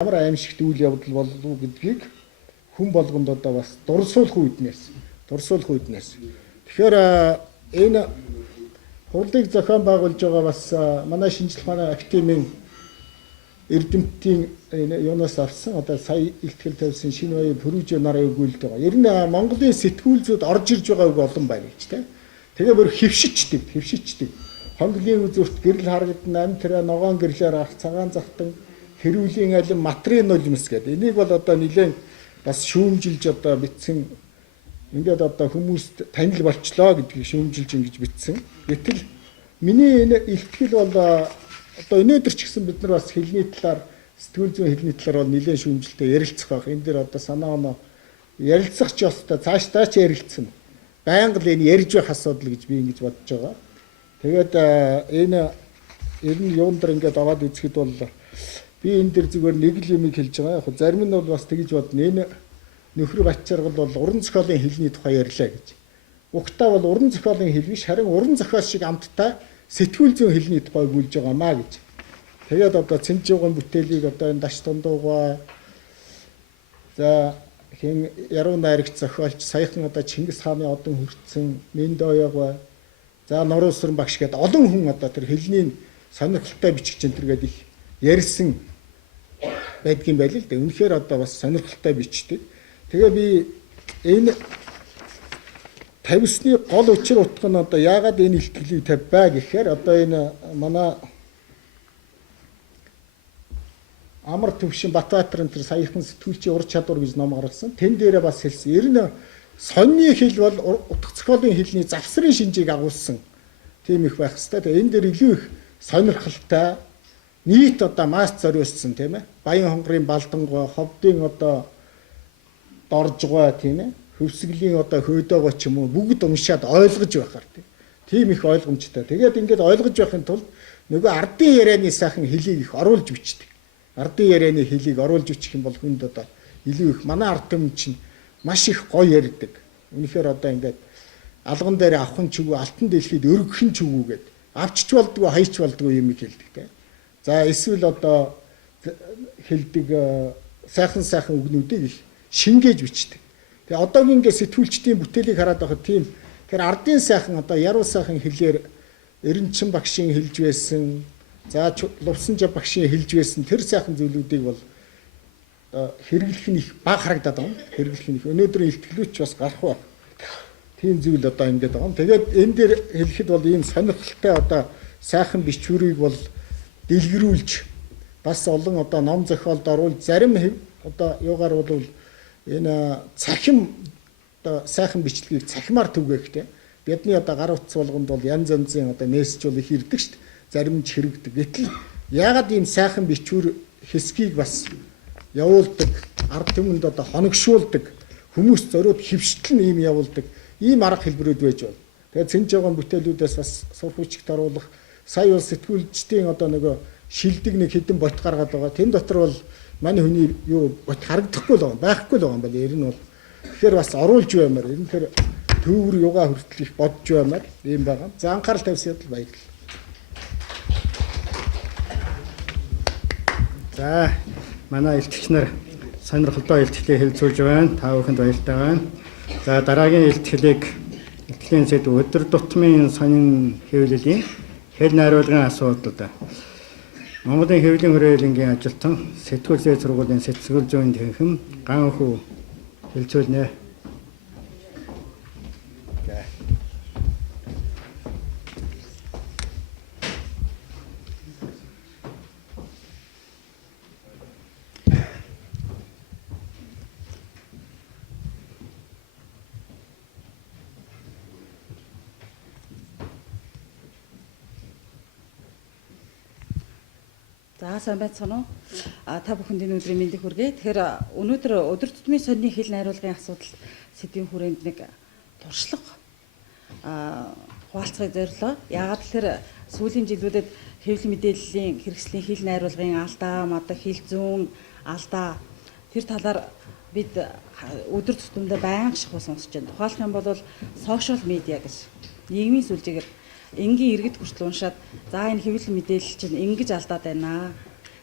Ямар аимшигт үйл явдал болов уу гэдгийг хүн болгонд одоо бас дурсуулах үүднээс. Тэгэхээр энэ хурлыг зохион байгуулж байгаа бас манай шинжлэх ухааны академийн эрдэмтдийн юунаас авсан одоо сая ихтгэл тавьсан шинэ оюун пүрүүж нараа өгүүлд байгаа. Ер нь Монголын сэтгүүл зүйд орж ирж байгаа үг олон байна гэж тийм. Тэгээ бүр хөвшичдэг. Хонглын үзүүрт гэрэл харагдана, амь тэрэ ногоон гэрлээр ах цагаан захтан хэрүүлийн алин матрийн нулимс гэдэг. Энийг бол одоо нэлээд бас шүүмжилж одоо бичсэн. Ингээд одоо хүмүүст танил болчлоо гэдгийг шүүмжилж ингэж бичсэн. Гэтэл миний энэ илтгэл бол одоо өнөөдөр ч гэсэн бид нар бас хэлний талаар сэтгүүл зүйн хэлний талаар бол нэлээд шүүмжилтэй ярилцах байх. Энэ дээр одоо санаа оноо ярилцах ч ёстой. Цаашдаа ч ярилцсан. Байнга л энэ ярьж байх асуудал гэж би ингэж бодож байгаа. Тэгээд энэ ер нь юун дээр ингээд аваад үзэхэд бол би энэ дэр зүгээр нэг л юм хэлж байгаа. Яг зарим нь бол бас тэгж бодно. Энэ нөхөр Батчаргал бол уран зохиолын хэлний тухай ярьлаа гэж. Угтаа бол уран зохиолын хэл биш, харин уран зохиол шиг амттай сэтгүүл зүйн хэлний тухай өгүүлж байгаамаа гэж. Тэгээд одоо Цэнжууган бүтээлийг одоо энэ Даш Тундуугаа за хин яруу найрагч зохиолч саяхан одоо Чингис хааны одон хүртсэн Мэндоёгоо за Нуруусран багш гэдэг олон хүн одоо тэр хэлний сонирхолтой бичигч энэ төр гэдэг их ярьсан байдгийн байл л да. Үнэхээр одоо бас сонирхолтой бичдэг. Тэгээ би энэ тавьсны гол учир утга нь одоо яагаад энэ илтгэлийг тавьбаа гэхээр одоо энэ манай Амар Төвшин Батбаатарын тэр саяхан сэтгүүлчийн ур чадвар гэж ном гаргасан. Тэн дээрээ бас хэлсэн. Ер нь сонины хэл бол утга зохиолын хэлний завсрын шинжийг агуулсан тийм их байх хэвээр. Тэгээ энэ дээр илүү их сонирхолтой нийт одоо масс зориулсан тийм ээ. Баян хонгорын балдангой, ховдын одоо доржгой тийм ээ. Хөвсгөлийн одоо хөөдөөгөө ч юм уу бүгд уншаад ойлгож байхаар тийм их ойлгомжтой. Тэгээд ингээд ойлгож байхын тулд нөгөө ардын ярианы сайхан хэлийг их оруулж бичдэг. Ардын ярианы хэлийг оруулж бичих юм бол хүнд одоо илүү их манай ард түмэн чинь маш их гоё ярьдаг. Үнэхээр одоо ингээд алган дээр авхан ч үгүй, алтан дэлхийд өргөхөн ч үгүй гэд авчч болдгоо хайч болдгоо юм хэлдэг тийм. За эсвэл одоо хэлдэг сайхан үгнүүдийг их шингээж бичдэг. Тэгээ одоогийн ингээд сэтгүүлчдийн бүтээлийг хараад байхад тийм тэр ардын сайхан одоо яруу сайхан хэлээр Эренчин багшийн хэлж байсан, за Лувсанжа багшийн хэлж байсан тэр сайхан зүйлүүдийг бол хэрэглэх нь их бага харагдаад байгаа юм. Хэрэглэх нь их өнөөдрийн илтгэлүүч бас гарах байх. Тийм зүйл одоо ингээд байгаа юм. Тэгээд энэ дээр хэлэхэд бол ийм сонирхолтой одоо сайхан бичвэрийг бол дэлгэрүүлж бас олон одоо ном зохиолд оруулж зарим одоо юугаар бол энэ цахим одоо сайхан бичлэгийг цахимаар түгээхтэй. Бидний одоо гар утас болгонд бол янз янзын одоо мессеж бол их ирдэг шүү дээ. Зарим нь ч хэрэгдэг. Гэтэл яагаад ийм сайхан бичвэр хэсгийг бас явуулдаг, ард түмэнд одоо хоногшуулдаг, хүмүүс зориуд хөвштөл нь ийм явуулдаг, ийм арга хэлбэрүүд байж байна. Тэгээд Цэнжууган бүтээлүүдээс бас сурах хүчигт оруулах, сая бол сэтгүүлчдийн одоо нөгөө шилдэг нэг хэдэн бот гаргаад байгаа. Тэн дотор бол манай хүний юу бот харагдахгүй л байгаа юм байна. Ер нь бол тэгэхээр бас оруулж баймаар. Ер нь тэр төвөр юга хүртэл их бодж баймаар ийм байгаа. За анхаарал тавьсан ядал баярлалаа. За манай илтгэгч нар сонирхолтой илтгэлийг хэлцүүлж байна. Та бүхэнд баяртай байна. За дараагийн илтгэлийн сэдв өдөр тутмын сонин хэвлэлийн хэл найруулгын асуудал. Монголын хэвлэлийн хүрээлэнгийн ажилтан сэтгүүл зүйн сургуулийн сэтгүүл зүйн танхим Ганхүү хэлцүүлнэ. За сайн байцгаана уу? Та бүхэнд энэ өдрийн мэндийг хүргэе. Тэгэхээр өнөөдөр өдөр тутмын сонины хэл найруулгын асуудал сэдвийн хүрээнд нэг туршлага хуваалцахыг зорилоо. Яагаад тэгэхээр сүүлийн жилүүдэд хэвлэл мэдээллийн хэрэгслийн хэл найруулгын алдаа, хэл зүүн алдаа тэр талаар бид өдөр тутамдаа байнга шахуу сонсож байна. Тухайлх юм бол сошиал медиа гэж нийгмийн сүлжээгээр энгийн иргэд хүртэл уншаад за энэ хэвлэл мэдээлэл чинь ингэж алдаад байна.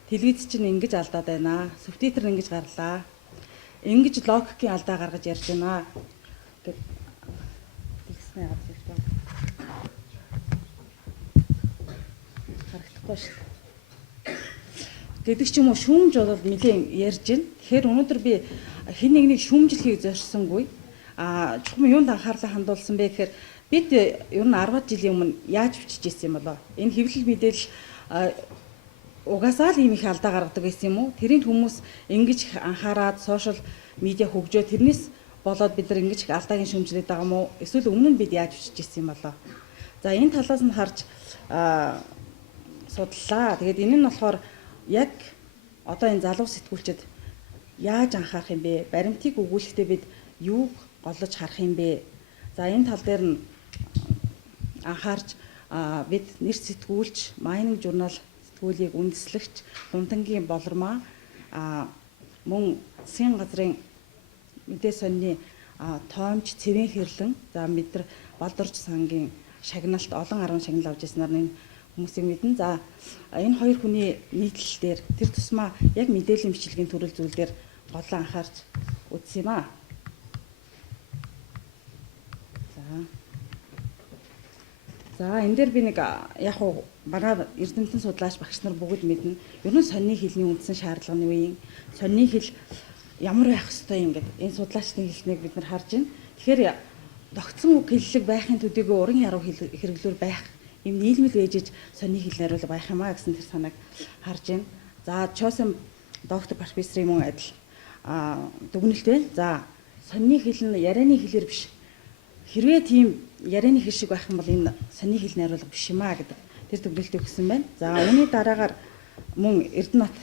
телевиз чинь ингэж алдаад байна. Субтитр ингэж гарлаа. Ингэж логикийн алдаа гаргаж ярьж байна. Гэт тэгснэ яагаад гэж байна. Харагдахгүй шүү дээ. Гэдэг ч юм уу шүүмж бол нэлээд ярьж байна. Тэгэхээр өнөөдөр би хэн нэгнийг шүүмжлэхийг зорьсонгүй. Чухам юунд анхаарлаа хандуулсан бэ гэхээр бид ер нь 10 жилийн өмнө яаж бичиж ирсэн юм болоо. Энэ хэвлэл мэдээлэл угаасаа л ийм их алдаа гаргадаг байсан юм уу? Тэрийг хүмүүс ингэж анхаарад сошиал медиа хөгжөө тэрнээс болоод бид нар ингэж алдаагийн шүүмжлээд байгаа юм уу? Эсвэл өмнө нь бид яаж бичиж ирсэн юм болоо. За энэ талаас нь харж судлаа. Тэгээд энэ нь болохоор яг одоо энэ залуу сэтгүүлчид яаж анхаарах юм бэ? Баримтыг өгүүлэхдээ бид юуг голж харах юм бэ? За энэ тал дээр нь анхаарч бид нэр сэтгүүлч, майнинг журнал сэтгүүлийг үндэслэгч, Хунтангийн болормоо мөн засгийн газрын мэдээ сонины тоомч цэвэн хэрлэн за бид нар Балдорж сангийн шагналт олон 10 шагнал авч ирсэнээр энэ хүмүүсийг мэднэ. За энэ хоёр хүний нийтлэл дээр тэр тусмаа яг мэдээллийн бичлэгийн төрөл зүйл дээр гол анхаарч үзсэн юм аа. За энэ дээр би нэг яг уу манай эрдэмтэн судлаач багш нар бүгд мэднэ. Ер нь сонины хэлний үндсэн шаардлагын үеийн сонины хэл ямар байх ёстой юм гэдэг энэ судлаачдын хэлснийг бид нар харж байна. Тэгэхээр тогтсон үг хэллэг байхын төдийгүй уран яруу хэрэглүүр байх юм нийлмэл ээжиж сонины хэл найруулга байх юм а гэсэн тэр санааг харж байна. За Чосем доктор профессорын мөн адил дүгнэлт байна. За сонины хэл нь ярианы хэлээр биш. Хэрвээ тийм ярианы хэл шиг байх юм бол энэ сонины хэл найруулга биш юм а гэдэг тэр дүгнэлтийг өгсөн байна. За үүний дараагаар мөн Эрдэнэбат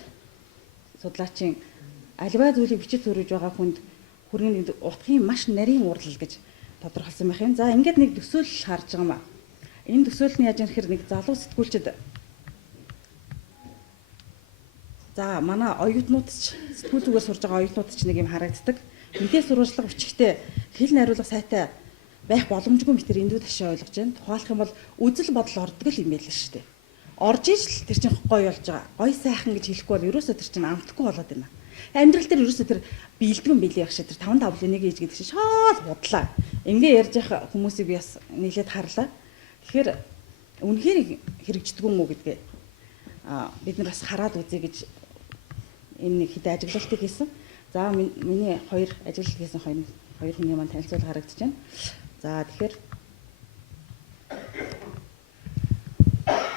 судлаачийн аливаа зүйлийг бичиж төрөж байгаа хүнд хүргэний утгын маш нарийн урлал гэж тодорхойлсон байх юм. За ингээд нэг төсөөлөл харж байгаа юм а. Энэ төсөөлөл нь яаж юм хэрэг нэг залуу сэтгүүлчд за манай оюутнууд ч сэтгүүл зүгээр сурж байгаа оюутнууд ч нэг юм харагддаг. Мэдээ сурвалжлага бичгтээ хэл найруулга сайтай байх боломжгүй мэтэр эндүү ташаа ойлгож байна. Тухайлах юм бол үзэл бодол ордог л юм байл шүү дээ. Орж ижил тэр чинь гоё болж байгаа. Гоё сайхан гэж хэлэхгүй бол ерөөсөө тэр чинь амтдаггүй болоод байна. Амьдрал дээр ерөөсөө тэр биелдэгэн билээ яг шээ тэр 5-5-1 гэж гэдэг чинь шаал бодлаа. Ингээ ярьж явах хүмүүсийг би бас нийлээд харлаа. Тэгэхээр үнэхээр хэрэгждэг юм уу гэдгээ бид нар бас хараад үзье гэж энэ хэд ажиглалтыг хийсэн. За миний хоёр ажиглалт хийсэн хоёр хүний маань танилцуул харагдаж байна. За тэгэхээр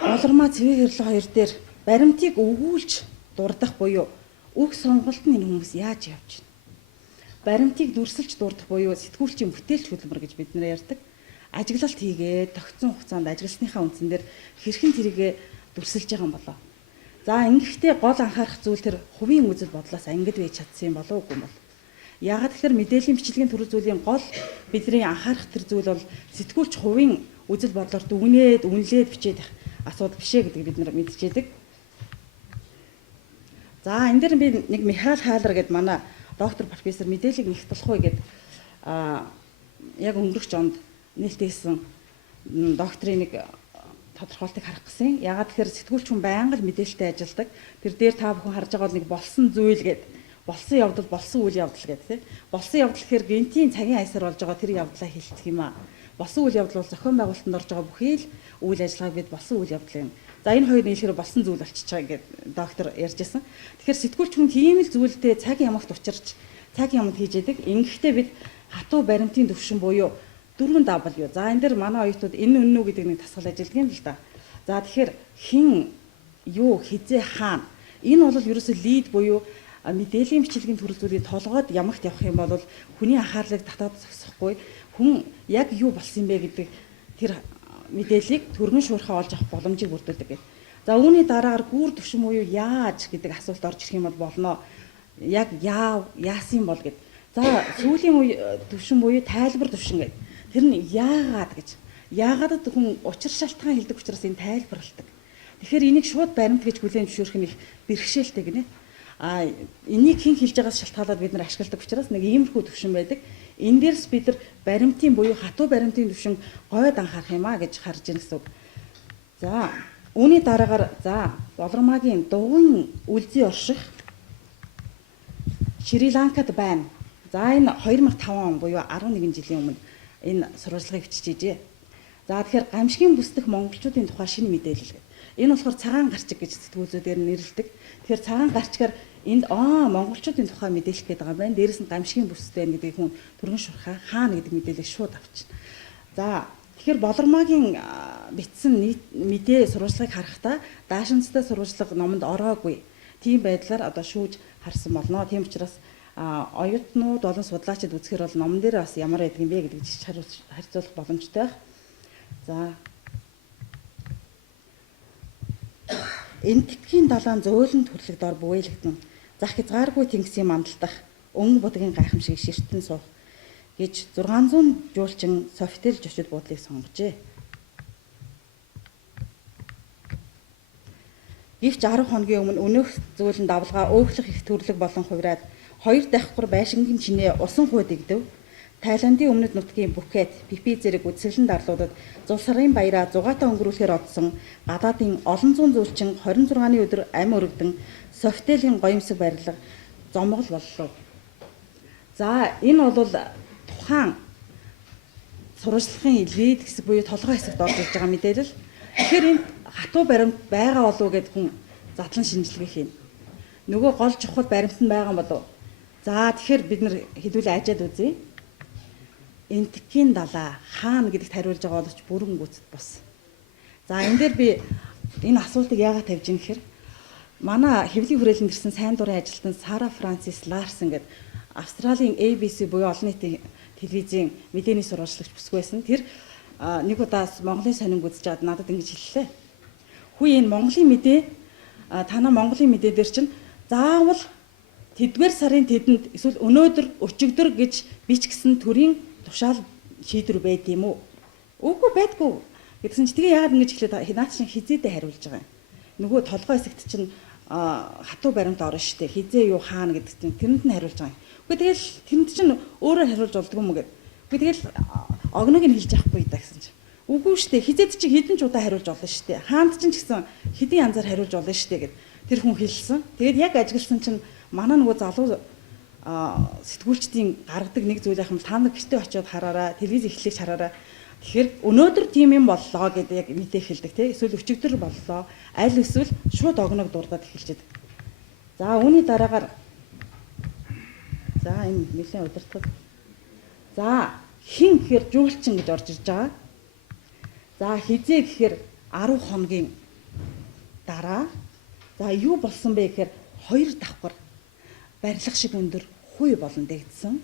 Болормоо цэвэн хэрлэг хоёр дээр баримтыг өгүүлж дурдах буюу үг сонголт нь энэ хүмүүс яаж явж байна? Баримтыг дүрсэлж дурдах буюу сэтгүүлчийн бүтээлч хөдөлмөр гэж бид нэр ярьдаг. Ажиглалт хийгээд тогтсон хугацаанд ажигласныхаа үндсэн дээр хэрхэн тэрийгэ дүрсэлж байгаа юм болоо. За ингэхдээ гол анхаарах зүйл тэр хувийн үзэл бодлоос ангид байж чадсан юм болов уу юм бол. Яагаад гэхээр мэдээллийн бичлэгийн төрөл зүйлийн гол бидний анхаарах тэр зүйл бол сэтгүүлч хувийн үзэл бодлоор дүгнээд үнэлээд бичээд асуудал бишээ гэдэг бид нар мэдчихэдэг. За энэ дээр би нэг Михаил Хайлер гэдэг манай доктор профессор мэдээллийг нэгтлэх үе гэдэг яг өнгөрөх онд нээлттэйсэн докторийн нэг тодорхойлтыг харах гэсэн. Ягаад тэгэхээр сэтгүүлч хүн байнга л мэдээлэлтэй ажилдаг. Тэр дээр та бүхэн харж байгаа бол нэг болсон зүйл гэдэг. Болсон явдал, болсон үйл явдал гэдэг тийм. Болсон явдал гэхээр гинтийн цагийн аясаар болж байгаа тэр явдлаа хэлдэг юм аа. Болсон үйл явдал бол зохион байгуулалтанд орж байгаа бүхий л үйл ажиллагааг бид болсон үйл явдал юм. За энэ хоёр нийлэхээр болсон зүйл болчихж байгаа гэдэг доктор ярьжсэн. Тэгэхээр сэтгүүлч хүн тийм л зүйлдээ цаг ямагт учирч цаг ямагт хийж яадаг. Ингэхдээ бид хатуу баримтын төвшин буюу 4W. За энэ дэр манай оюутнууд энэ үнэн үү гэдэг нэг тасгал ажилладаг юм л да. За тэгэхээр хин юу хизээ хаана энэ бол ерөөсөө лид буюу мэдээллийн бичлэгийн төрөл зүйлийг толгойд ямагт явах юм бол хүний анхаарлыг татаад зогсохгүй хүн яг юу болсон юм бэ гэдэг тэр мэдээллийг төргөн шуурхаа олж авах боломжийг бүрдүүлдэг гэдэг. За үүний дараагаар гүр төвшин буюу яаж гэдэг асуулт орж ирэх юм бол болно. Яг яасан бол гэдэг. За сүүлийн үе төвшин буюу тайлбар төвшин гэдэг. Тэр нь яагаад гэж. Яагаад хүн учир шалтгаан хэлдэг учраас энэ тайлбарладаг. Тэгэхээр энийг шууд баримт гэж хүлээн зөвшөөрөх нь их бэрхшээлтэй гинэ. Энийг хэн хэлж байгаас шалтгаалаад бид нар ашигладаг учраас нэг иймэрхүү төвшин байдаг. Энэ дээрс бид нар баримтын буюу хатуу баримтын төвшин гойд анхаарах юм а гэж харж байна гэсэн үг. За Үүний дараагаар за Болормагийн дугуйн үлзий орших Шри-Ланкад байна. За энэ 2005 он буюу 11 жилийн өмнө энэ сурвалжлагыг бичижээ. За тэгэхээр гамшигын бүсдэх монголчуудын тухай шинэ мэдээлэл гэдэг. Энэ болохоор цагаан гарчиг гэж сэтгүүлзүүдээр нэрлэдэг. Тэгэхээр цагаан гарчгаар энд монголчуудын тухай мэдээлэх гээд байгаа юм байна. Дээрээс нь гамшигын бүстэй байна гэдэг хүн түргэн шурхаа хаана гэдэг мэдээлэл шууд авчихна. За тэгэхээр Болормагийн бичсэн мэдээ сурвалжлагыг харахтаа даашинзтай сурвалжлага номонд ороогүй. Тийм байдлаар одоо шүүж харсан болно. Тийм учраас оюутнууд болон судлаачид үзэхээр бол номон дээр бас ямар байдаг юм бэ гэдэг харьцуулах боломжтой байх. За энэтхэгийн далайн зөөлөн төрлөг дор бүвээлэгдэн зах хязгааргүй тэнгисийн мандалтах өнгө будгийн гайхамшиг ширтэн суух гэж 600 жуулчин Софитэл жочид буудлыг сонгожээ. Гэвч 10 хоногийн өмнө өнөөх зөөлөн давлгаа өөхлөх их төрлөг болон хувраад 2 давхар байшингийн чинээ усан хууд игдэв. Тайландын өмнөд нутгийн Пхукет, Пипи зэрэг үдсгэлэн дарлуудад зул сарын баяраа зугаатаа өнгөрүүлэхээр одсон гадаадын олон зуун зүүлчин 26-ны өдөр амь өргөдөн Софителийн гоёмсог барилга зомгол боллоо. За энэ бол тухайн сурвалжлагын лид хэсэг буюу толгой хэсэгт орж ирж байгаа мэдээлэл. Тэгэхээр энд хатуу баримт байгаа болов уу гэд хүн задлан шинжилгээ хийнэ. Нөгөө гол чухал баримт нь байгаа болов. За тэгэхээр бид нар хэдүүлээ ажиад үзье. Энэтхэгийн далаа хаана гэдэгт хариулж байгаа боловч бүрэн гүцэд бос. За энэ дээр би энэ асуултыг яагаад тавьж ийн гэхээр манай хэвлэлийн хүрээлэнд ирсэн сайн дурын ажилтан Сара Франсис Ларсон гэдэг Австралийн ABC буюу олон нийтийн телевизийн мэдээний сурвалжлагч бүсгүй байсан. Тэр нэг удаа Монголын сонинг үзэж чад надад ингэж хэллээ. Хүү энэ Монголын мэдээ танаа Монголын мэдээ дээр чинь заавал тэдгээр сарын тэдэнд эсвэл өнөөдөр өчигдөр гэж бичгсэн төрийн тушаал шийдвэр байд юм уу? Үгүй байдгүй. Гэдсэн чи тэгээ яагаад ингэж хэлээд наад чинь хизээдээ хариулж байгаа юм. Нөгөө толгой хэсэгт чинь хатуу баримт орно шүү дээ. Хизээ юу хаана гэдэг чинь тэрэнд нь хариулж байгаа юм. Үгүй тэгэл тэрэнд чинь өөрөө хариулж болдгоо юм уу гэд. Үгүй тэгэл огног нь хэлж яахгүй даа гэсэн чинь. Үгүй шүү дээ. Хизээд чи хэдэн ч удаа хариулж олно шүү дээ. Хаанд чинь ч гэсэн хэдэн янзаар хариулж олно шүү дээ гэд. Тэр хүн хэлсэн. Тэгээд яг ажигласан чинь манай нөгөө залуу сэтгүүлчдийн гаргадаг нэг зүйл яхам та нар гэртээ очиод хараараа, телевиз эхлэж хараараа. Тэгэхээр өнөөдөр тийм юм боллоо гэдэг яг мэдээ хэлдэг тий. Эсвэл өчигдөр боллоо. Аль эсвэл шууд огног дурдаад эхэлж байдаг. За үүний дараагаар за энэ нэлийн удирдах. За хин гэхээр жуулчин гэж орж ирж байгаа. За хизээ гэхээр 10 хоногийн дараа. За юу болсон бэ гэхээр 2 давхар барилга шиг өндөр хуй болон дэгдсэн.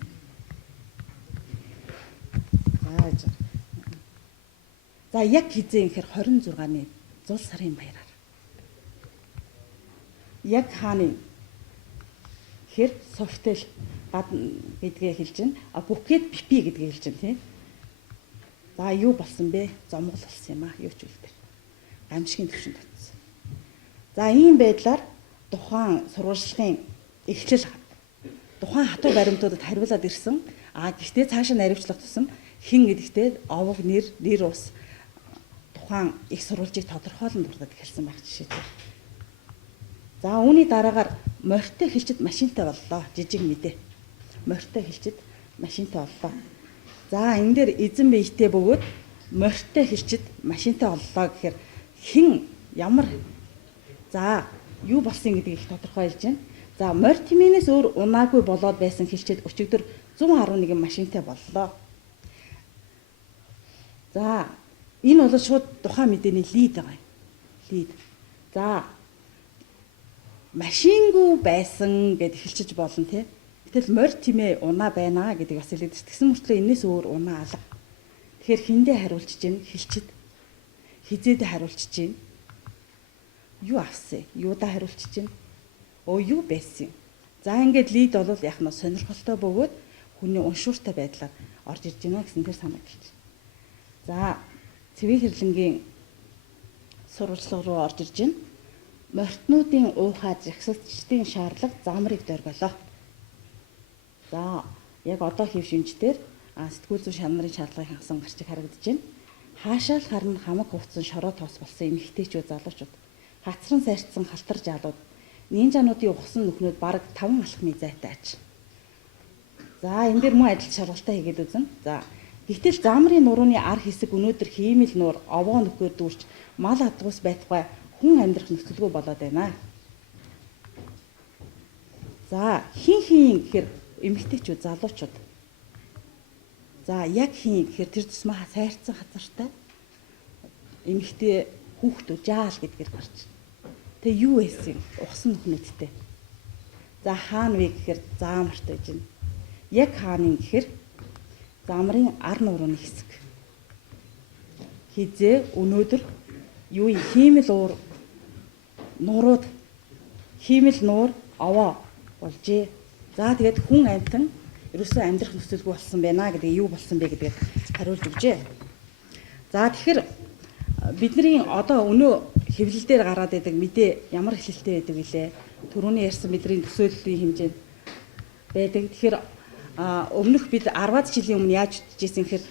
За яг хизээ гэхээр 26-ны зул сарын баяраар. Яг хааны хэр Софител гэдгээ хэлж байна. Пхукет Пипи гэдгээ хэлж байна тий. За юу болсон бэ? Зомгол болсон юм аа. Юу ч үлдээ. Гамшигын төвшөнд татсан. За ийм байдлаар тухайн сурвалжлагын эхлэл тухайн хатуу баримтуудад хариулаад ирсэн. Гэхдээ цаашаа наривчлах тусам хин гэдэгтээ овог нэр ус тухайн их сурвалжийг тодорхойлон дурдаад эхэлсэн байх жишээтэй. За үүний дараагаар морьтой хэлчихэд машинтай боллоо. Жижиг мэдээ. Морьтой хэлчихэд машинтай боллоо. За энэ дээр эзэн биетэй бөгөөд морьтой хэлчихэд машинтай боллоо гэхээр хин ямар за юу болсон гэдгийг их тодорхойлж байна. За морь тэмээнээс өөр унаагүй болоод байсан хэлчихэд өчигдөр 111 машинтай боллоо. За энэ бол шууд тухайн мэдээний лид байгаа юм. Лид. За машингүй байсан гэд хэлчиж болно тий. Гэтэл морь тэмээ унаа байна гэдэг бас хэлээд тэгсэн мөртлөө энэс өөр унаа алга. Тэгэхээр хиндэ хариулчих чинь хэлчихэд хизээдээ хариулчих чинь юу авсан? Юудаа хариулчих чинь юу байсан? За ингээд лид бол яг нь сонирхолтой бөгөөд хүний уншууртай байдлаар орж ирж байна гэсэн тэр санагдчих. За цэвийн хэрлэнгийн сурвалжлага руу орж ирж байна. Мортнуудын уухай зэгсэлтчдийн шаардлага замрыг дөргөлөө. За яг одоо хэв шинжээр сэтгүүл зүйн шалнарын шаардлагын хангасан гарчиг харагдаж байна. Хаашаа л харна хамаг хувцсан шороо тоос болсон эмэгтэйчүүд залуучууд. Хацран сайрцсан халтар жаалууд. Нинжануудын ухсан нүхнүүд бараг 5 алхмын зайтай аж. За энэ дээр мөн адил шалгалтаа хийгээд үзэн. За гэтэл замрын нурууны ар хэсэг өнөөдөр хиймэл нуур овоо нөхөөр дүүрч мал адгуус байтугай хүн амьдрах нөхцөлгүй болоод байна. За хин гэхээр эмэгтэйчүүд залуучууд. За яг хин гэхээр тэр тусмаа сайрцсан хазартай эмэгтэй хүүхдүүд жаал гэдгээр гарч. Тэгээ юу байсан? Ухсан нүхнүүдтэй. За хаана вэ гэхээр заамарт байж байна. Яг хааны гэхээр замрын ар нурууны хэсэг. Хизээ өнөөдөр юу хиймэл уур нурууд хиймэл нуур овоо болжээ. За тэгээд хүн амтан ерөөсөө амьдрах нөхцөлгүй болсон байна гэдэг юу болсон бэ гэдгийг хариулж өгчээ. За тэгэхээр бидний одоо өнөө хэвлэл дээр гараад байдаг мэдээ ямар хэлэлтэй байдаг вүлээ? Түрүүний ярьсан бидний төсөөллийн хэмжээнд байдаг. Тэгэхээр өмнөх бид 10-аад жилийн өмнө яаж үтжсэн гэхээр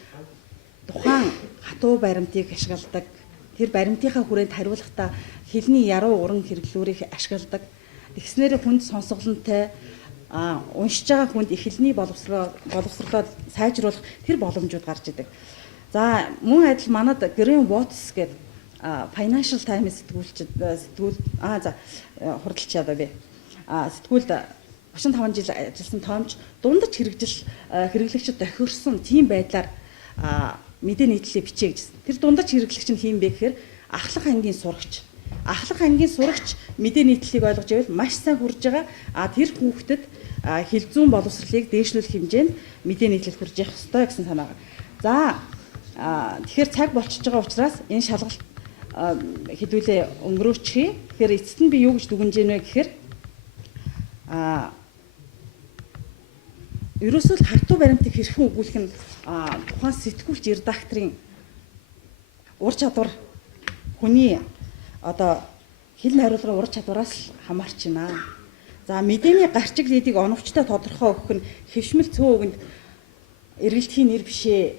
тухайн хатуу баримтыг ашигладаг. Тэр баримтынхаа хүрээнд хариулахдаа хэлний яруу уран хэрэглүүрийг ашигладаг. Тэгснээр хүнд сонсголонтой уншиж байгаа хүнд их хэлний боловсролоо сайжруулах тэр боломжууд гарч идэг. За мөн адил манад Graham Watts гэдэг Financial Times хурдалч ядаа би. Сэтгүүлд 35 жил ажилласан тоомч дундаж хэрэглэгчд тохирсон тийм байдлаар мэдээ нийтлэлээ бичээ гэжсэн. Тэр дундаж хэрэглэгч нь хийм бэ гэхээр Ахлах ангийн сурагч. Ахлах ангийн сурагч мэдээ нийтлэлийг ойлгож байвал маш сайн хүрж байгаа. Тэр хүүхдэд хэл зүүн боловсролыг дээшлүүлэх хэмжээнд мэдээ нийтлэл хүрж явах ёстой гэсэн санаа. За тэгэхээр цаг болчихж байгаа учраас энэ шалгалт хэдүүлээ өнгөрөөчихье. Тэгэхээр эцэст нь би юу гэж дүгнэж гэнэ вэ гэхээр ерөөсөө л хатуу баримтыг хэрхэн өгүүлэх нь тухайн сэтгүүлч редакторын ур чадвар хүний одоо хэл найруулгын ур чадвараас хамаарч байна. За мэдээний гарчиг лидийг оновчтой тодорхой өгөх нь хэвшмэл цөөн үгэнд эргэлтийн нэр бишээ.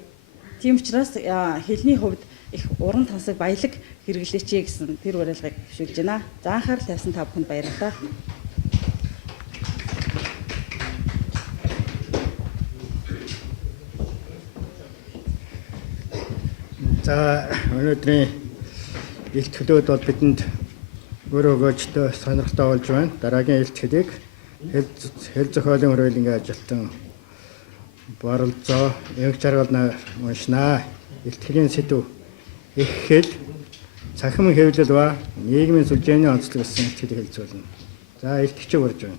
Тийм учраас хэлний хувьд их уран тансаг баялаг хэрэглээч гэсэн тэр уриалгыг хөвшүүлж байна. За анхаарал тавьсан та бүхэнд баярлалаа. За өнөөдрийн илт төлөөд бол бидэнд өөрөө өгөөжтэй сонирхолтой болж байна. Дараагийн илт хэлийг хэл зохиолын хөрөөлөнгийн ажилтан Баралзоо яг жаргал уншнаа. Илт хэлийн сэдв их хэл, цахим хэвлэл ба нийгмийн сүлжээний онцлог гэсэн хэлийг хэлцүүлнэ. За илтгэж урьж байна.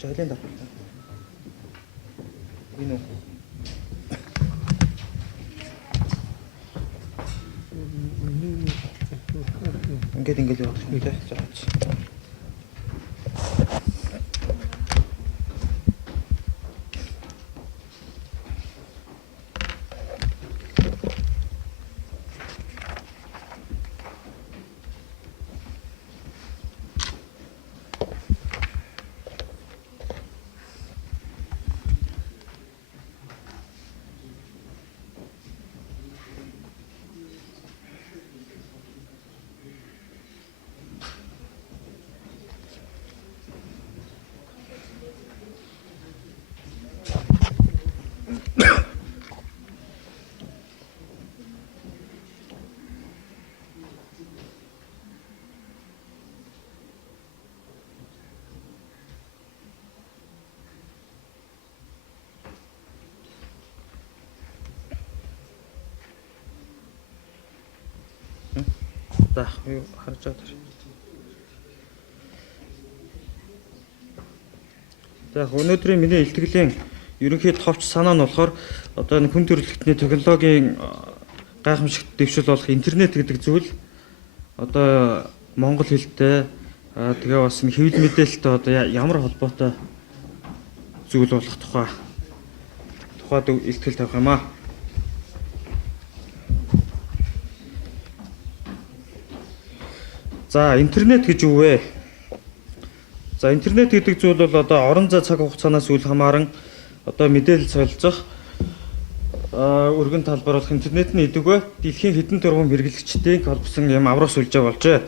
Жолын дах. Энэ үү? Ингээд явах юм тий. Заач. За харж байгаа. За өнөөдрийн миний илтгэлийн ерөнхий товч санаа нь болохоор одоо энэ хүн төрөлхтний технологийн гайхамшигт дэвшил болох интернет гэдэг зүйл одоо монгол хэлтэй тэгээ бас энэ хэвлэл мэдээлэлтэй одоо ямар холбоотой зүйл болох тухайд илтгэл тавих юм аа. За интернет гэж юу вэ? За интернет гэдэг зүйл бол одоо орон зай цаг хугацаанаас үл хамааран одоо мэдээлэл солилцох өргөн талбар болох интернетний идэвхтэй дэлхийн хэдэн тэрбум хэрэглэгчдийн холбосон юм аврах сүлжээ болжээ.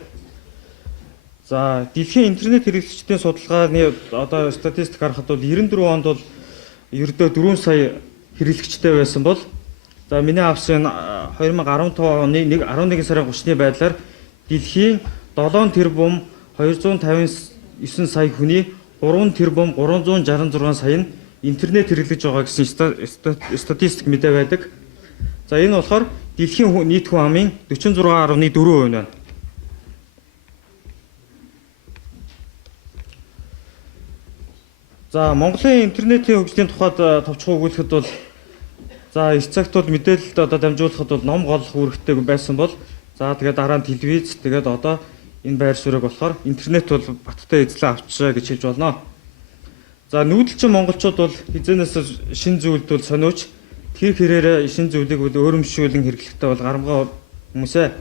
За дэлхийн интернет хэрэглэгчдийн судалгааны одоо статистик харахад бол 94 онд бол ердөө 4 сая хэрэглэгчтэй байсан бол за миний авсан 2015 оны 11 сарын 30-ны байдлаар дэлхийн 7 тэрбум 259 сая хүний 3 тэрбум 366 сая нь интернет хэрэглэж байгаа гэсэн статистик мэдээ байдаг. За энэ болохоор дэлхийн нийт хүн амын 46.4% байна. За Монголын интернетийн хөгжлийн тухайд товчхон өгүүлэхэд бол за эц цагт бол мэдээлэлд одоо дамжуулахад бол ном голох үүрэгтэй байсан бол за тэгээд дараа нь телевиз тэгээд одоо энэ байр суурийг болохоор интернет бол баттай эзлэн авчаа гэж хэлж болно. За нүүдэлчин монголчууд бол хизээнээс шин зүйлд бол сониуч тэр хэрээр шин зүйлийг бол өөрөмшүүлэн хэрэглэхдээ бол гарамгаа хүмүүсээ.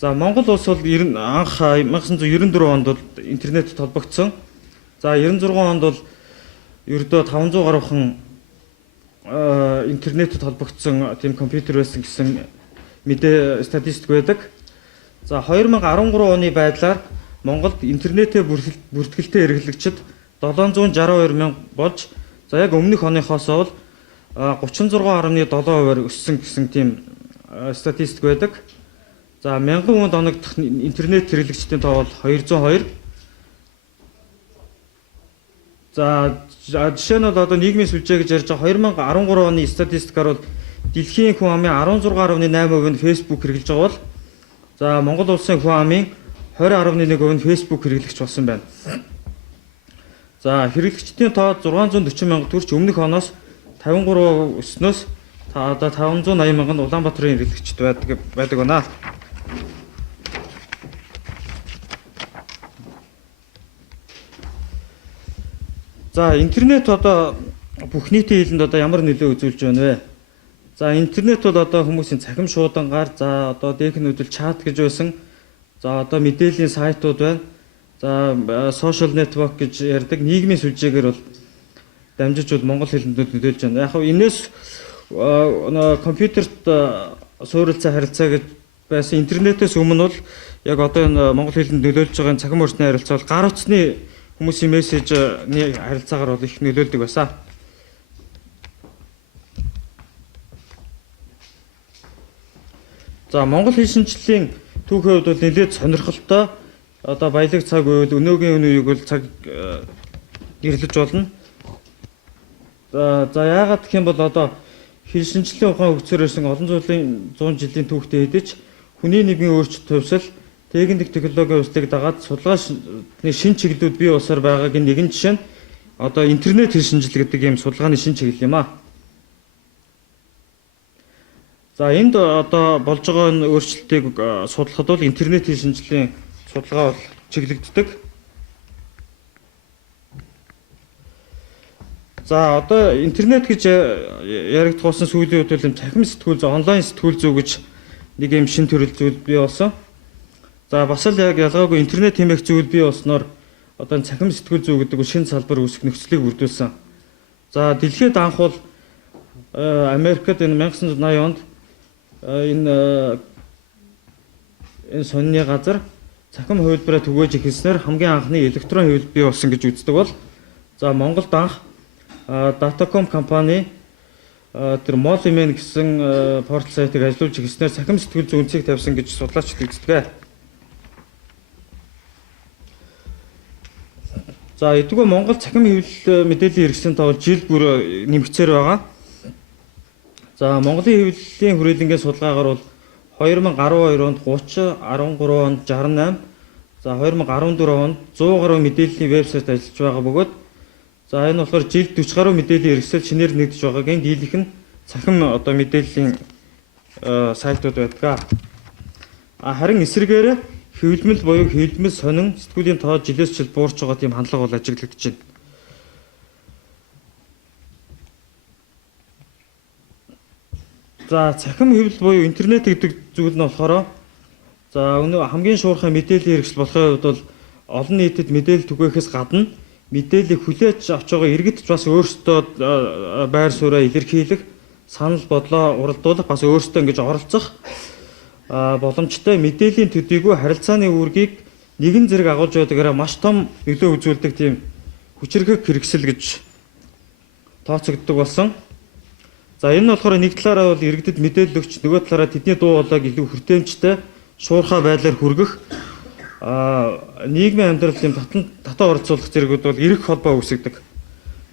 За Монгол улс бол анх 1994 онд бол интернетэд холбогдсон. За 96 онд бол ердөө 500 гаруйхан интернетэд холбогдсон тийм компьютер байсан гэсэн мэдээ статистик байдаг. За 2013 оны байдлаар Монголд интернетээ бүртгэлтэй хэрэглэгчид 762 мянга болж за яг өмнөх оныхоос бол 36.7% өссөн гэсэн тийм статистик байдаг. За 1000 хүнд оногдох интернет хэрэглэгчдийн тоо бол 202. За жишээ нь бол одоо нийгмийн сүлжээ гэж ярьж байгаа 2013 оны статистикаар бол дэлхийн хүн амын 16.8% нь Facebook хэрэглэж байгаа бол за Монгол улсын хүн амын 20.1% нь Facebook хэрэглэгч болсон байна. За хэрэглэгчдийн тоо 640 мянга төрч өмнөх оноос 53% өснөөс одоо 580 мянга нь Улаанбаатарын хэрэглэгчд байдаг байна. За интернет одоо бүх нийтийн хэлэнд одоо ямар нөлөө үзүүлж байна вэ? За интернет бол одоо хүмүүсийн цахим шуудангаар за одоо дээхнүүдэл чат гэж байсан. За одоо мэдээллийн сайтууд байна. За social network гэж ярьдаг нийгмийн сүлжээгээр бол дамжиж бол монгол хэлэнд нөлөөлж байна. Яг нь энэс компьютерт суурилсан харилцаа гэж байсан интернетээс өмнө бол яг одоо энэ монгол хэлэнд нөлөөлж байгаа цахим өрсний харилцаа бол гар утасны хүмүүсийн мессежний харилцаагаар бол их нөлөөлдөг байсан. За монгол хэл шинжлэлийн түүхийн хувьд бол нэлээд сонирхолтой одоо баялаг цаг үйл өнөөгийн үеийг бол цаг нэрлэж болно. За яагаад гэх юм бол одоо хэл шинжлэлийн ухаан хөгжсөөр ирсэн олон зүйлийн 100 жилийн түүхтэй хэдэж хүний нэгэн өөрчлөлт төвсөл техник технологийн өслийг дагаад судалгааны шин чиглэлүүд бий болсоор байгаагийн нэгэн жишээ нь одоо интернет хэл шинжилгээ гэдэг ийм судалгааны шин чиглэл юм аа. За энд одоо болж байгаа энэ өөрчлөлтийг судлахад бол интернет хэл шинжилгээний судалгаа бол чиглэгддэг. За одоо интернет гэж яригдах болсон сүүлийн үед бол цахим сэтгүүл зүй, онлайн сэтгүүл зүй гэж нэг юм шин төрөл зүйл бий болсон. За бас л яг ялгаагүй интернет хэмээх зүйл бий болсноор одоо цахим сэтгүүл зүй гэдэг шинэ салбар үүсэх нөхцөлийг бүрдүүлсэн. За дэлхийд анх бол Америкт энэ 1980 онд энэ сонины газар цахим хувилбараа түгээж эхэлснээр хамгийн анхны электрон хэвлэл бий болсон гэж үздэг бол за Монголд анх Datacom компани тэр Moleman гэсэн портал сайтыг ажиллуулж эхэлснээр цахим сэтгүүл зүйн үнцийг тавьсан гэж судлаачид үздэг. За эдгээр Монгол цахим хэвлэл мэдээллийн хэрэгслийн тоо жил бүр нэмэгцээр байгаа. За Монголын хэвлэлийн хүрээлэнгийн судалгаагаар бол 2012 онд 30, 13 онд 68, за 2014 онд 100 гаруй мэдээллийн вебсайт ажиллаж байгаа бөгөөд за энэ болохоор жилд 40 гаруй мэдээллийн хэрэгсэл шинээр нэгдэж байгаагийн дийлэх нь цахим одоо мэдээллийн сайтууд байдаг. Харин эсвэргээр хэвлэмэл буюу хэвлэмэл сонин сэтгүүлийн тоо жилээс жил буурч байгаа тийм хандлага бол ажиглагдаж байна. За цахим хэвлэл буюу интернет гэдэг зүйл нь болохоор За өнөө хамгийн шуурхай мэдээллийн хэрэгсэл болохын хувьд бол олон нийтэд мэдээлэл түгээхээс гадна мэдээллийг хүлээж авч байгаа иргэдч бас өөрсдөө байр сууриа илэрхийлэх, санал бодлоо уралдуулах, бас өөрсдөө ингэж оролцох боломжтой мэдээллийн төдийгүй харилцааны үүргийг нэгэн зэрэг агуулж байдагаараа маш том нөлөө үзүүлдэг тийм хүчирхэг хэрэгсэл гэж тооцогддог болсон. За энэ нь болохоор нэг талаараа бол иргэдэд мэдээлэл өгч, нөгөө талаараа тэдний дуу хоолойг илүү хүртээмжтэй, шуурхай байдлаар хүргэх нийгмийн амьдралын татан оролцуулах зэрэгүүд бол эрх холбоо үүсгэдэг.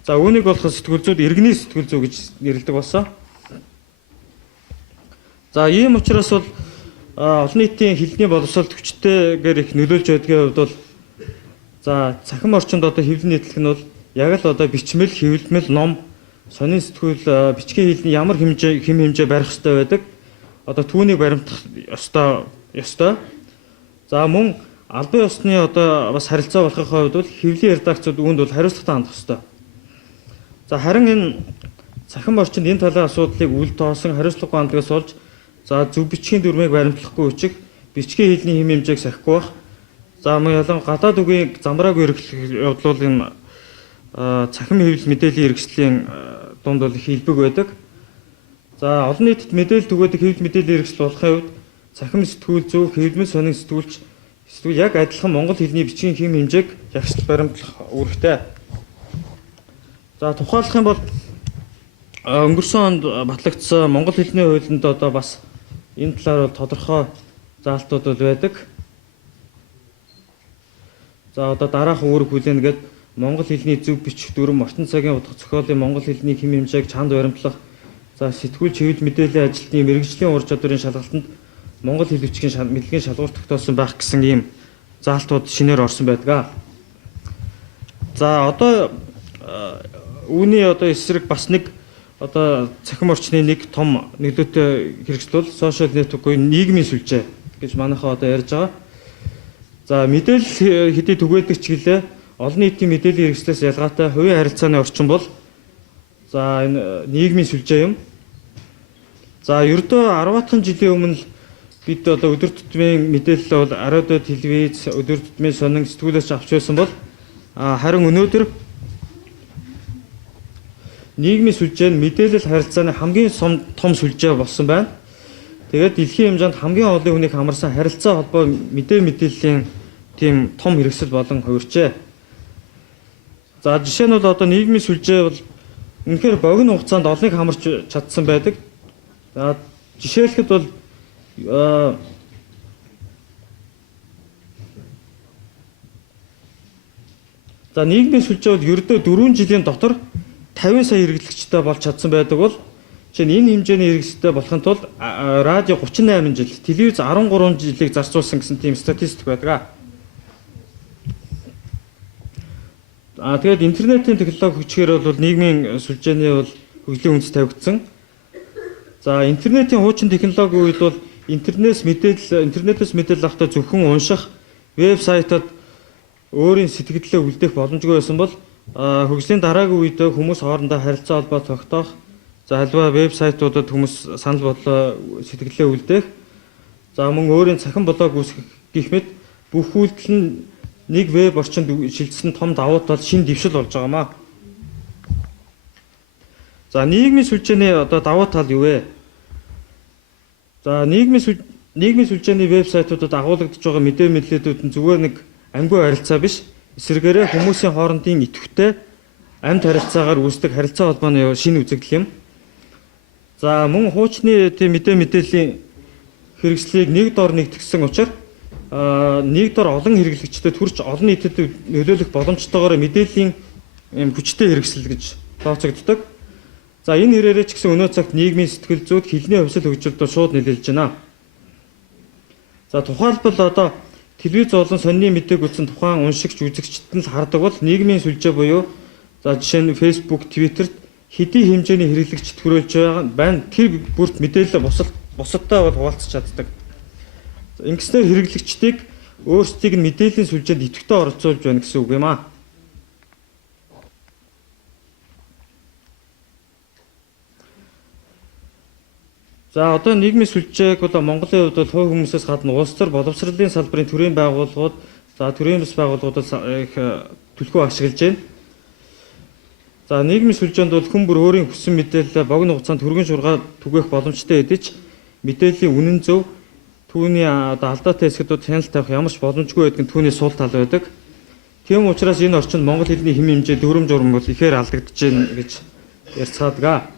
За үүнийг болох сэтгүүл зүйд иргэний сэтгүүл зүй гэж нэрлэдэг болсон. За ийм учраас бол олон нийтийн хэлний боловсролт хүчтэйгээр их нөлөөлж байдгийн хувьд бол за цахим орчинд одоо хэвлэл нийтлэх нь бол яг л одоо бичмэл, хэвлэмэл, ном, сонин сэтгүүл, бичгийн хэлний ямар хэм хэмжээ барих ёстой байдаг. Одоо түүнийг баримтах ёстой. За мөн албан ёсны одоо бас харилцаа болохын хувьд бол хэвлэлийн редакцууд үүнд бол хариуцлагатай хандах ёстой. За харин энэ цахим орчинд энэ талын асуудлыг үл тоосон хариуцлагагүй хандлагаас олж за зөв бичгийн дүрмийг баримтлахгүй үчиг бичгийн хэлний хэм хэмжээг сахихгүй бах. За мөн ялан гадаад үгийн замбраагүй хэрэглэх явдал бол энэ цахим хэвлэл мэдээллийн хэрэгслийн дунд бол их хэлбэг байдаг. За олон нийтэд мэдээлэл түгээдэг хэвлэл мэдээллийн хэрэгсэл болохын хувьд цахим сэтгүүл зүй, хэвлэмэл сонин сэтгүүл яг адилхан монгол хэлний бичгийн хэм хэмжээг ягштал баримтлах үүрэгтэй. За тухайлах юм бол өнгөрсөн онд батлагдсан монгол хэлний хуулинд одоо бас энэ талаар бол тодорхой заалтууд бол байдаг. За одоо дараахан үүрэг хүлээнэ гэдэг монгол хэлний зөв бичих дүрм, ортон цагийн утга зохиолын монгол хэлний хэм хэмжээг чанд баримтлах, за сэтгүүл хэвлэл мэдээллийн ажилтны мэрэгжлийн ур чадварын шалгалтанд монгол хэл бичгийн мэдлэгийн шалгуур тогтоосон байх гэсэн ийм заалтууд шинээр орсон байдаг. За одоо үүний одоо эсрэг бас нэг одоо цахим орчны нэг том нөлөөтэй хэрэгсэл бол сошиал нэтворкгүй нийгмийн сүлжээ гэж манайхаа одоо ярьж байгаа. За мэдээлэл хэдий түгээдэг ч гэлээ олон нийтийн мэдээллийн хэрэгслээс ялгаатай хувийн харилцааны орчин бол за энэ нийгмийн сүлжээ юм. За ердөө 10-аад жилийн өмнө бид одоо өдөр тутмын мэдээлэл бол радио, телевиз, өдөр тутмын сонин сэтгүүлээс авч байсан бол харин өнөөдөр нийгмийн сүлжээ нь мэдээлэл харилцааны хамгийн том сүлжээ болсон байна. Тэгээд дэлхийн хэмжээнд хамгийн олон хүнийг хамарсан харилцаа холбоо мэдээллийн тийм том хэрэгсэл болон хувирчээ. За жишээ нь бол одоо нийгмийн сүлжээ бол үнэхээр богино хугацаанд олныг хамарч чадсан байдаг. За жишээлхэд бол за нийгмийн сүлжээ бол ердөө 4 жилийн дотор 50 сая хэрэглэгчтэй болж чадсан байдаг бол жишээ нь энэ хэмжээний хэрэгсэлтэй болохын тулд радио 38 жил, телевиз 13 жилийг зарцуулсан гэсэн тийм статистик байдаг. Тэгээд интернетийн технологи хүчээр бол нийгмийн сүлжээний бол хөгжлийн үндэс тавигдсан. За интернетийн хуучин технологийн үед бол интернетээс мэдээлэл авахдаа зөвхөн унших, вебсайтад өөрийн сэтгэлдээ үлдээх боломжгүй байсан бол хөгжлийн дараагийн үед хүмүүс хоорондоо харилцаа холбоо тогтоох, за альва вебсайтуудад хүмүүс санал бодлоо сэтгэлдээ үлдээх, за мөн өөрийн цахим блог үүсгэх гэх мэт бүх үйлдэл нь нэг веб орчинд шилжсэн том давуу тал шинэ дэвшил болж байгаамаа. За нийгмийн сүлжээний одоо давуу тал юу вэ? За нийгмийн сүлжээний вебсайтуудад агуулгадж байгаа мэдээллүүд нь зүгээр нэг амьгүй харилцаа биш, эсвэргээрээ хүмүүсийн хоорондын идэвхтэй амьд харилцаагаар үүсдэг харилцаа холбооны шинэ үзэгдэл юм. За мөн хуучны тийм мэдээллийн хэрэгслийг нэг дор нэгтгэсэн учраас нэг дор олон хэрэглэгчдэд хүрч олон нийтэд нөлөөлөх боломжтойгоор мэдээллийн хүчтэй хэрэгсэл гэж тооцогддог. За энэ хэрээрээ ч гэсэн өнөө цагт нийгмийн сэтгэл зүйд хэлний хувьсэл хөгжилд шууд нөлөөлж байна. За тухайлбал одоо телевиз болон сонины мэдээг үзсэн тухайн уншигч үзэгчдэд нь хардаг бол нийгмийн сүлжээ буюу за жишээ нь Facebook, Twitter-т хэдий хэмжээний хэрэглэгчд хүрээлж байна. Тэр бүрт мэдээлэл бусадтай бол хуваалцах чаддаг. Ингэснээр хэрэглэгчдийг өөрсдийг нь мэдээллийн сүлжээнд идэвхтэй оролцуулж байна гэсэн үг юм аа. За одоо нийгмийн сүлжээг одоо Монголын хувьд бол хувь хүмүүсээс гадна улс төр боловсролын салбарын төрийн байгууллагууд, за төрийн бас байгууллагуудад их түлхүү ашиглаж байна. За нийгмийн сүлжээнд бол хүн бүр өөрийн хүссэн мэдээлэлээ богино хугацаанд түргэн шургаад түгээх боломжтой хэдий ч мэдээллийн үнэн зөв түүний одоо алдаатай хэсгүүд хяналт тавих ямар ч боломжгүй байдаг нь түүний сул тал байдаг. Тийм учраас энэ орчинд монгол хэлний хэм хэмжээ дүрм журм бол ихээр алдагдаж байна гэж ярьцгаадаг.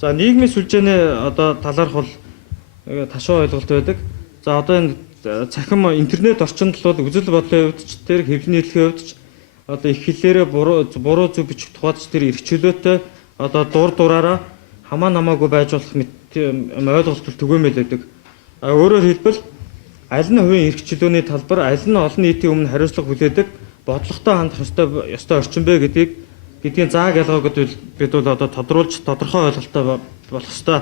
За нийгмийн сүлжээний одоо талаарх бол ташуу ойлголт байдаг. За одоо энэ цахим интернет орчинд бол үзэл бодлын хувьд ч тэр хэвлэл нийтлэхийн хувьд ч одоо их хэллээрээ буруу зөв бичих тухайд ч тэр эрхчлөөтэй одоо дураараа хамаа намаагүй байж болох ойлголт түгээмэл байдаг. Өөрөөр хэлбэл аль нь хувийн эрхчлөөний талбар, аль нь олон нийтийн өмнө хариуцлага хүлээдэг, бодлоготой хандах ёстой орчин бэ гэдгийн зааг ялгааг бид бол одоо тодруулж тодорхой ойлголттой болох ёстой.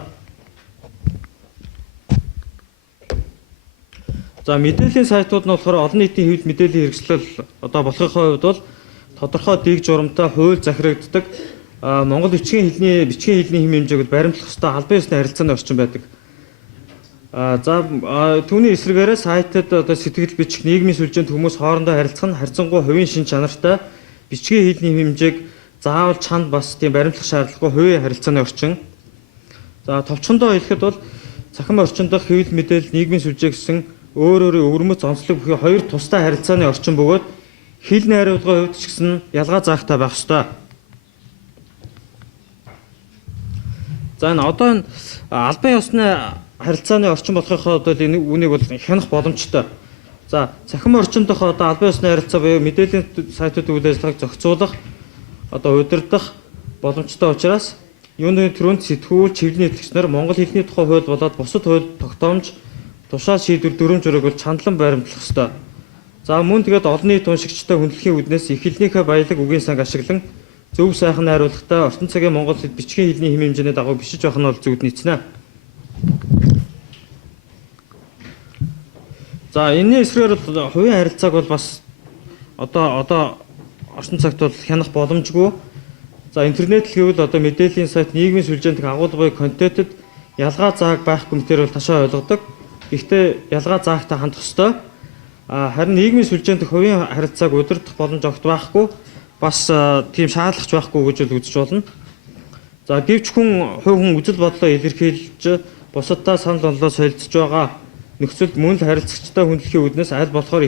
За мэдээллийн сайтууд нь болохоор олон нийтийн хэвлэл мэдээллийн хэрэгслэл одоо болохын хувьд бол тодорхой дэг журамтай хууль захирагддаг. Монгол бичгийн хэлний хэм хэмжээг баримтлах ёстой албан ёсны харилцааны орчин байдаг. За түүний эсрэгээрээ сайтад одоо сэтгэл бичих нийгмийн сүлжээнд хүмүүс хоорондоо харилцах нь харьцангуй хувийн шин чанартай бичгийн хэлний хэмжээг заавал чанд бас тийм баримтлах шаардлагагүй хувийн харилцааны орчин. За товчхондоо хэлэхэд бол цахим орчин дахь хэвлэл мэдээлэл нийгмийн сүлжээ гэсэн өөр өөрийн өвөрмөц онцлог бүхий хоёр тусдаа харилцааны орчин бөгөөд хэл найруулгын хувьд ч гэсэн ялгаа заагтай байх ёстой. За энэ одоо энэ албан ёсны харилцааны орчин болохын хувьд бол энэ үнийг бол хянах боломжтой. За цахим орчин дахь одоо албан ёсны харилцаа буюу мэдээллийн сайтуудын үйл ажиллагааг зохицуулах одоо удирдах боломжтой учраас юуны төрөнд сэтгүүл чиглэлийн этгэгчнэр монгол хэлний тухай хууль болоод бусад хууль тогтоомж тушаа шийдвэр дүрм жураг бол чандлан баримтлах ёстой. За мөн тэгээд олон нийт уншигчтай хүндлэхийн үднээс их хэлнийхээ баялаг үгийн санг ашиглан зөв сайхан найруулгатай ортон цагийн монгол хэл бичгийн хэлний хэм хэмжээний дагуу бишиж байх нь бол зүгд нийцнэ. За энэний эсрээр хувийн харилцааг бол бас одоо орчин цагт бол хянах боломжгүй. За интернет гэвэл одоо мэдээллийн сайт нийгмийн сүлжээнд агуулгын контентэд ялгаа зааг байхгүй мэтэр бол ташаа ойлгодог. Гэхдээ ялгаа заагтай хандах ёстой. Харин нийгмийн сүлжээнд хувийн харилцааг удирдах боломж огт байхгүй. Бас тийм шаардлагач байхгүй гэж бол үзэж болно. За гэвч хүн үзэл бодлоо илэрхийлж бусадтай санал онолоо солилцож байгаа нөхцөлд мөн л харилцагчтай хүндлэхийн үднээс аль болохоор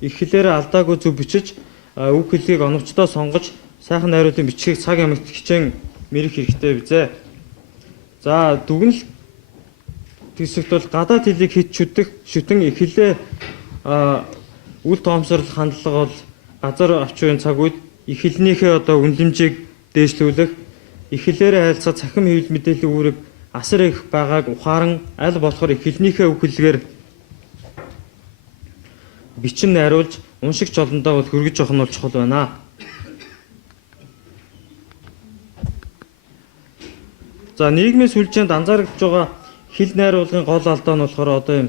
их хэлээр алдаагүй зөв бичиж үг хэллийг оновчтой сонгож сайхан найруулгын бичгийг цаг ямагт хичээн мэрэх хэрэгтэй бизээ. За дүгнэлт хэсэгт бол гадаад хэлийг хит шүтэн их хэлээ үл тоомсорлох хандлага бол газар авч буйн цаг үед их хэлнийхээ одоо үнэлэмжийг дээшлүүлэх их хэлээрээ харилцаа цахим хэвлэл мэдээллийн үүрэг асар их байгааг ухаан аль болохоор их хэлнийхээ үг хэллэгээр бичин найруулж уншигч олондоо бол хөргөж явах нь бол чухал байна. За нийгмийн сүлжээнд анзаарэгдэж байгаа хэл найруулгын гол алдаа нь болохоор одоо юм